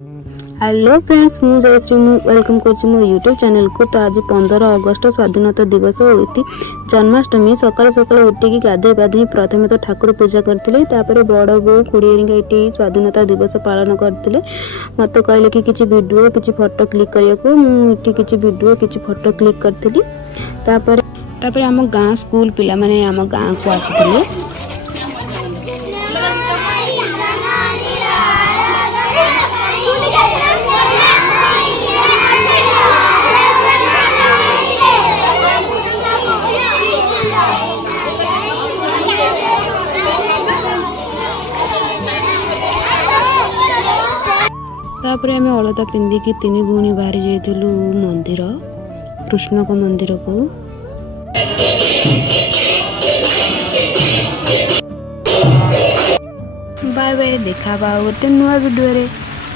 Hello friends, मु Jayashree welcome कर मो यूट्यूब चैनल को। तो आज 15 अगस्त स्वाधीनता दिवस होती जन्माष्टमी। सकाल सकाल उठिकी गाधे पाधे प्रथम तो ठाकुर पूजा करते, बड़ बो खुड़ी ये स्वाधीनता दिवस पालन करते। मत कहले कि किसी वीडियो किसी फोटो क्लिक करने को, मुझे किसी वीडियो किसी फोटो क्लिक करी। आम गाँ स्कूल पिला माने आम गाँ को आसते। तापर आम अलता पिंधिकी तीन भौणी बाहरी जाइलु मंदिर, कृष्ण को मंदिर को। बाय बाय, देखा गोटे नुआ वीडियो रे।